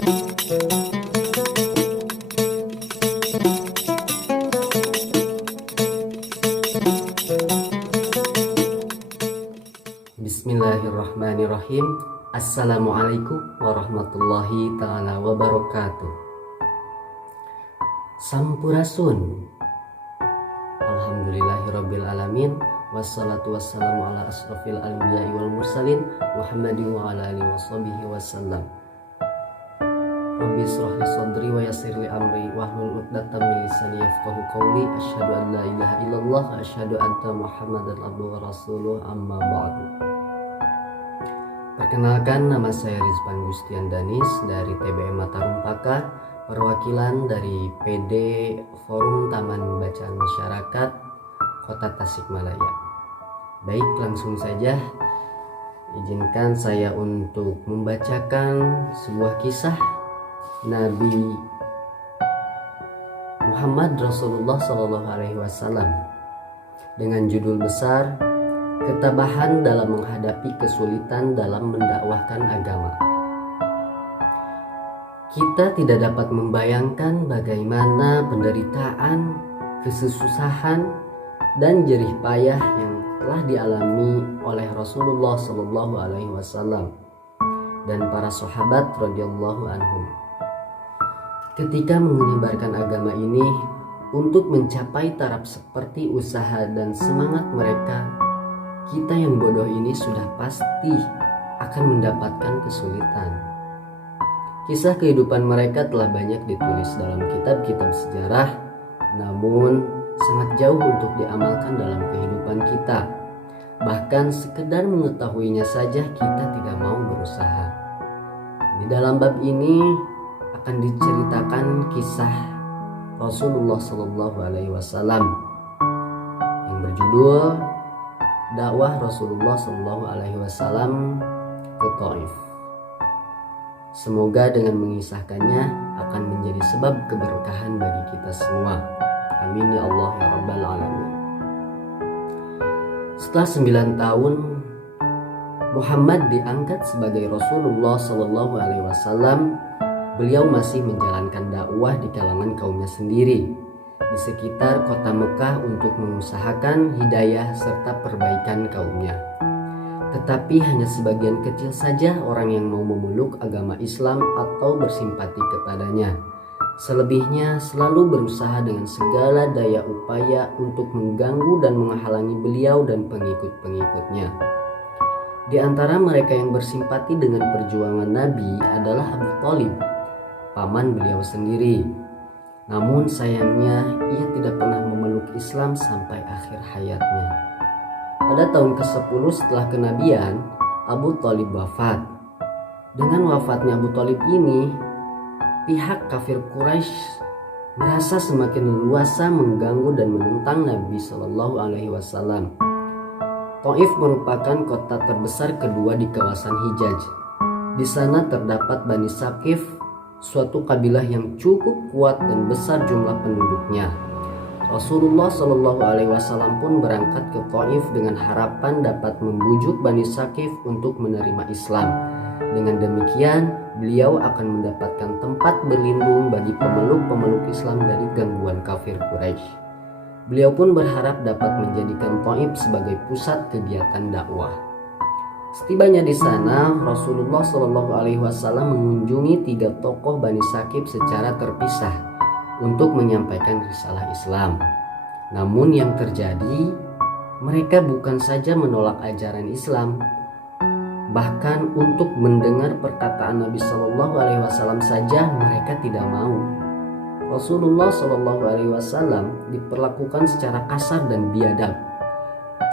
Bismillahirrahmanirrahim. Assalamualaikum warahmatullahi ta'ala wabarakatuh. Sampurasun. Alhamdulillahirabbil alamin. Wassalatu wassalamu ala asrofil anbiya'i wal mursalin Muhammadin wa ala alihi washabihi wasallam. Rabbi shrah li sadri wa yassir li amri wahlul 'uqdatam min lisani yafqahu qawli. Asyhadu an la ilaha illallah wa asyhadu anna Muhammadan abduhu wa rasuluh, amma ba'du. Perkenalkan, nama saya Rizpan Gustian Danis dari TBM Mataram Paka, perwakilan dari PD Forum Taman Bacaan Masyarakat Kota Tasikmalaya. Baik, langsung saja izinkan saya untuk membacakan sebuah kisah Nabi Muhammad Rasulullah SAW dengan judul besar Ketabahan dalam menghadapi kesulitan dalam mendakwahkan agama. Kita tidak dapat membayangkan bagaimana penderitaan, kesusahan, dan jerih payah yang telah dialami oleh Rasulullah SAW dan para sahabat radhiyallahu anhum ketika menyebarkan agama ini untuk mencapai taraf seperti usaha dan semangat mereka. Kita yang bodoh ini sudah pasti akan mendapatkan kesulitan. Kisah kehidupan mereka telah banyak ditulis dalam kitab-kitab sejarah, namun sangat jauh untuk diamalkan dalam kehidupan kita. Bahkan sekedar mengetahuinya saja kita tidak mau berusaha. Di dalam bab ini akan diceritakan kisah Rasulullah SAW yang berjudul Dakwah Rasulullah SAW ke Taif. Semoga dengan mengisahkannya akan menjadi sebab keberkahan bagi kita semua. Amin ya Allah ya Rabbal Alamin. Setelah 9 tahun Muhammad diangkat sebagai Rasulullah SAW, beliau masih menjalankan dakwah di kalangan kaumnya sendiri di sekitar kota Mekah untuk mengusahakan hidayah serta perbaikan kaumnya. Tetapi hanya sebagian kecil saja orang yang mau memeluk agama Islam atau bersimpati kepadanya. Selebihnya selalu berusaha dengan segala daya upaya untuk mengganggu dan menghalangi beliau dan pengikut-pengikutnya. Di antara mereka yang bersimpati dengan perjuangan Nabi adalah Abu Thalib, paman beliau sendiri. Namun sayangnya ia tidak pernah memeluk Islam sampai akhir hayatnya. Pada tahun ke-10 setelah kenabian, Abu Thalib wafat. Dengan wafatnya Abu Thalib ini, pihak kafir Quraisy merasa semakin leluasa mengganggu dan menentang Nabi SAW. Taif merupakan kota terbesar kedua di kawasan Hijaz. Di sana terdapat Bani Saqif, suatu kabilah yang cukup kuat dan besar jumlah penduduknya. Rasulullah SAW pun berangkat ke Taif dengan harapan dapat membujuk Bani Saqif untuk menerima Islam. Dengan demikian, beliau akan mendapatkan tempat berlindung bagi pemeluk-pemeluk Islam dari gangguan kafir Quraisy. Beliau pun berharap dapat menjadikan Taif sebagai pusat kegiatan dakwah. Setibanya di sana, Rasulullah SAW mengunjungi 3 tokoh Bani Saqif secara terpisah untuk menyampaikan risalah Islam. Namun yang terjadi, mereka bukan saja menolak ajaran Islam, bahkan untuk mendengar perkataan Nabi SAW saja mereka tidak mau. Rasulullah SAW diperlakukan secara kasar dan biadab.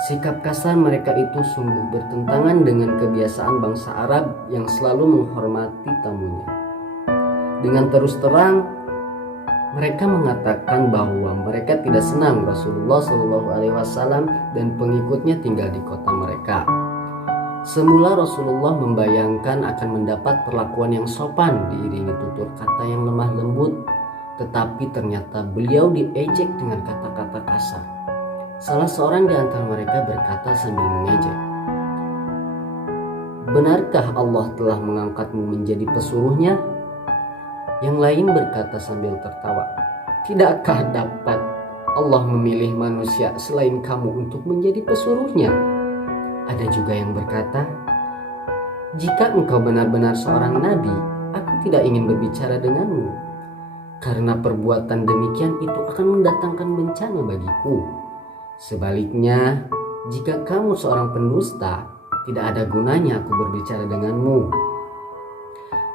Sikap kasar mereka itu sungguh bertentangan dengan kebiasaan bangsa Arab yang selalu menghormati tamunya. Dengan terus terang, mereka mengatakan bahwa mereka tidak senang Rasulullah SAW dan pengikutnya tinggal di kota mereka. Semula Rasulullah membayangkan akan mendapat perlakuan yang sopan diiringi tutur kata yang lemah lembut, tetapi ternyata beliau diejek dengan kata-kata kasar. Salah seorang di antara mereka berkata sambil mengejek, "Benarkah Allah telah mengangkatmu menjadi pesuruhnya?" Yang lain berkata sambil tertawa, "Tidakkah dapat Allah memilih manusia selain kamu untuk menjadi pesuruhnya?" Ada juga yang berkata, "Jika engkau benar-benar seorang nabi, aku tidak ingin berbicara denganmu, karena perbuatan demikian itu akan mendatangkan bencana bagiku. Sebaliknya, jika kamu seorang pendusta, tidak ada gunanya aku berbicara denganmu."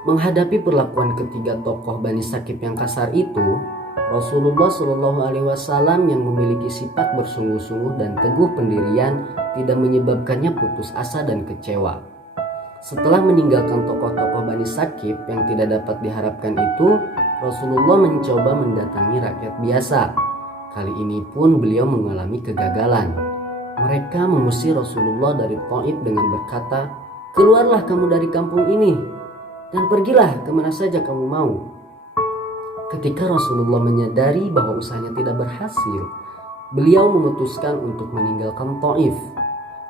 Menghadapi perlakuan ketiga tokoh Bani Sakif yang kasar itu, Rasulullah Shallallahu Alaihi Wasallam yang memiliki sifat bersungguh-sungguh dan teguh pendirian tidak menyebabkannya putus asa dan kecewa. Setelah meninggalkan tokoh-tokoh Bani Sakif yang tidak dapat diharapkan itu, Rasulullah mencoba mendatangi rakyat biasa. Kali ini pun beliau mengalami kegagalan. Mereka mengusir Rasulullah dari Taif dengan berkata, "Keluarlah kamu dari kampung ini dan pergilah kemana saja kamu mau." Ketika Rasulullah menyadari bahwa usahanya tidak berhasil, beliau memutuskan untuk meninggalkan Taif.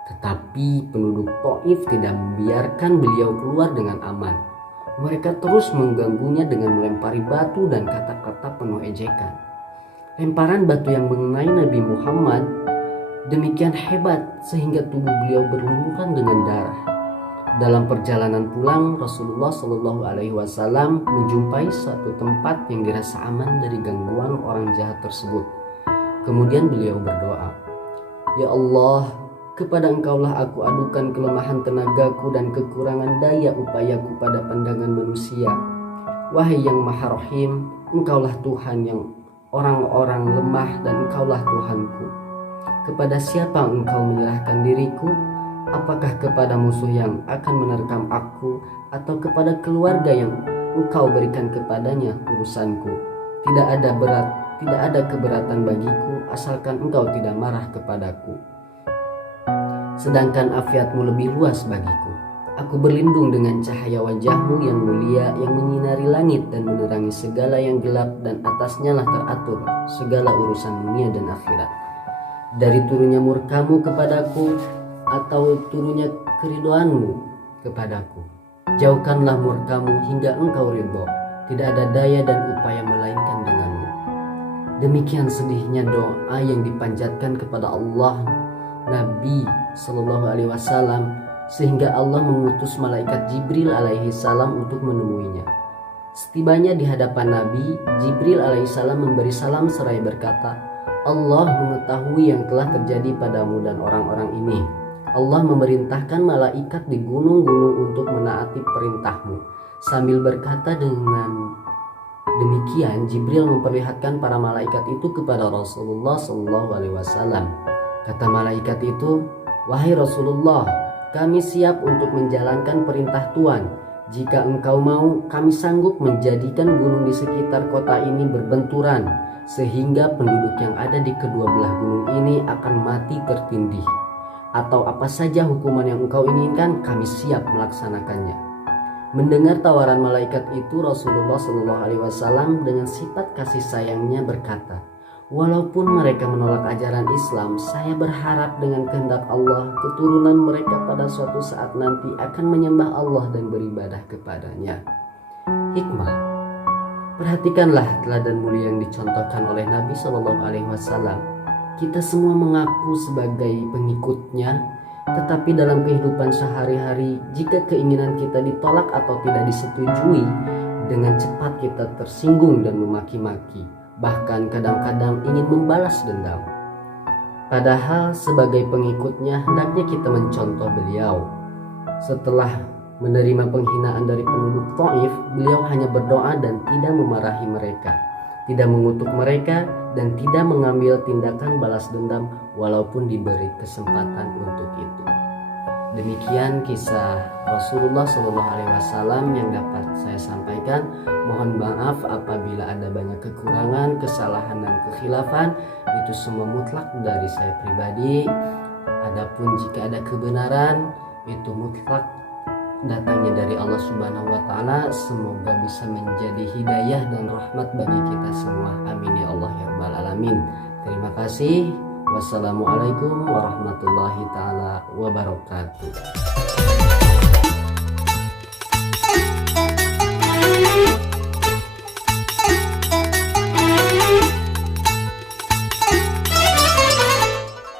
Tetapi penduduk Taif tidak membiarkan beliau keluar dengan aman. Mereka terus mengganggunya dengan melempari batu dan kata-kata penuh ejekan. Lemparan batu yang mengenai Nabi Muhammad demikian hebat sehingga tubuh beliau berlumuran dengan darah. Dalam perjalanan pulang, Rasulullah Shallallahu Alaihi Wasallam menjumpai suatu tempat yang dirasa aman dari gangguan orang jahat tersebut. Kemudian beliau berdoa, "Ya Allah, kepada Engkaulah aku adukan kelemahan tenagaku dan kekurangan daya upayaku pada pandangan manusia. Wahai yang Maha Rahim, Engkaulah Tuhan yang orang-orang lemah dan Engkaulah Tuhanku. Kepada siapa Engkau menyerahkan diriku? Apakah kepada musuh yang akan menerkam aku, atau kepada keluarga yang Engkau berikan kepadanya urusanku? Tidak ada keberatan bagiku asalkan Engkau tidak marah kepadaku. Sedangkan afiatmu lebih luas bagiku. Aku berlindung dengan cahaya wajahmu yang mulia yang menyinari langit dan menerangi segala yang gelap, dan atasnya lah teratur segala urusan dunia dan akhirat. Dari turunnya murkamu kepadaku atau turunnya keridoanmu kepadaku, jauhkanlah murkamu hingga Engkau ridho. Tidak ada daya dan upaya melainkan denganmu." Demikian sedihnya doa yang dipanjatkan kepada Allah Nabi Shallallahu Alaihi Wasallam, sehingga Allah mengutus malaikat Jibril alaihi salam untuk menemuinya. Setibanya di hadapan Nabi, Jibril alaihi salam memberi salam seraya berkata, "Allah mengetahui yang telah terjadi padamu dan orang-orang ini. Allah memerintahkan malaikat di gunung-gunung untuk menaati perintahmu." Sambil berkata dengan demikian, Jibril memperlihatkan para malaikat itu kepada Rasulullah SAW. Kata malaikat itu, "Wahai Rasulullah, kami siap untuk menjalankan perintah Tuhan. Jika engkau mau, kami sanggup menjadikan gunung di sekitar kota ini berbenturan, sehingga penduduk yang ada di kedua belah gunung ini akan mati tertindih. Atau apa saja hukuman yang engkau inginkan, kami siap melaksanakannya." Mendengar tawaran malaikat itu, Rasulullah SAW dengan sifat kasih sayangnya berkata, "Walaupun mereka menolak ajaran Islam, saya berharap dengan kehendak Allah, keturunan mereka pada suatu saat nanti akan menyembah Allah dan beribadah kepadanya." Hikmah. Perhatikanlah teladan mulia yang dicontohkan oleh Nabi SAW. Kita semua mengaku sebagai pengikutnya, tetapi dalam kehidupan sehari-hari, jika keinginan kita ditolak atau tidak disetujui, dengan cepat kita tersinggung dan memaki-maki, bahkan kadang-kadang ingin membalas dendam. Padahal sebagai pengikutnya hendaknya kita mencontoh beliau. Setelah menerima penghinaan dari penduduk Taif, beliau hanya berdoa dan tidak memarahi mereka, tidak mengutuk mereka, dan tidak mengambil tindakan balas dendam walaupun diberi kesempatan untuk itu. Demikian kisah Rasulullah SAW yang dapat saya sampaikan. Mohon maaf apabila ada banyak kekurangan, kesalahan, dan kekhilafan. Itu semua mutlak dari saya pribadi. Adapun jika ada kebenaran, itu mutlak datangnya dari Allah Subhanahu wa Ta'ala. Semoga bisa menjadi hidayah dan rahmat bagi kita semua. Amin ya Allah ya Rabbal Alamin. Terima kasih. Wassalamualaikum warahmatullahi ta'ala wabarakatuh.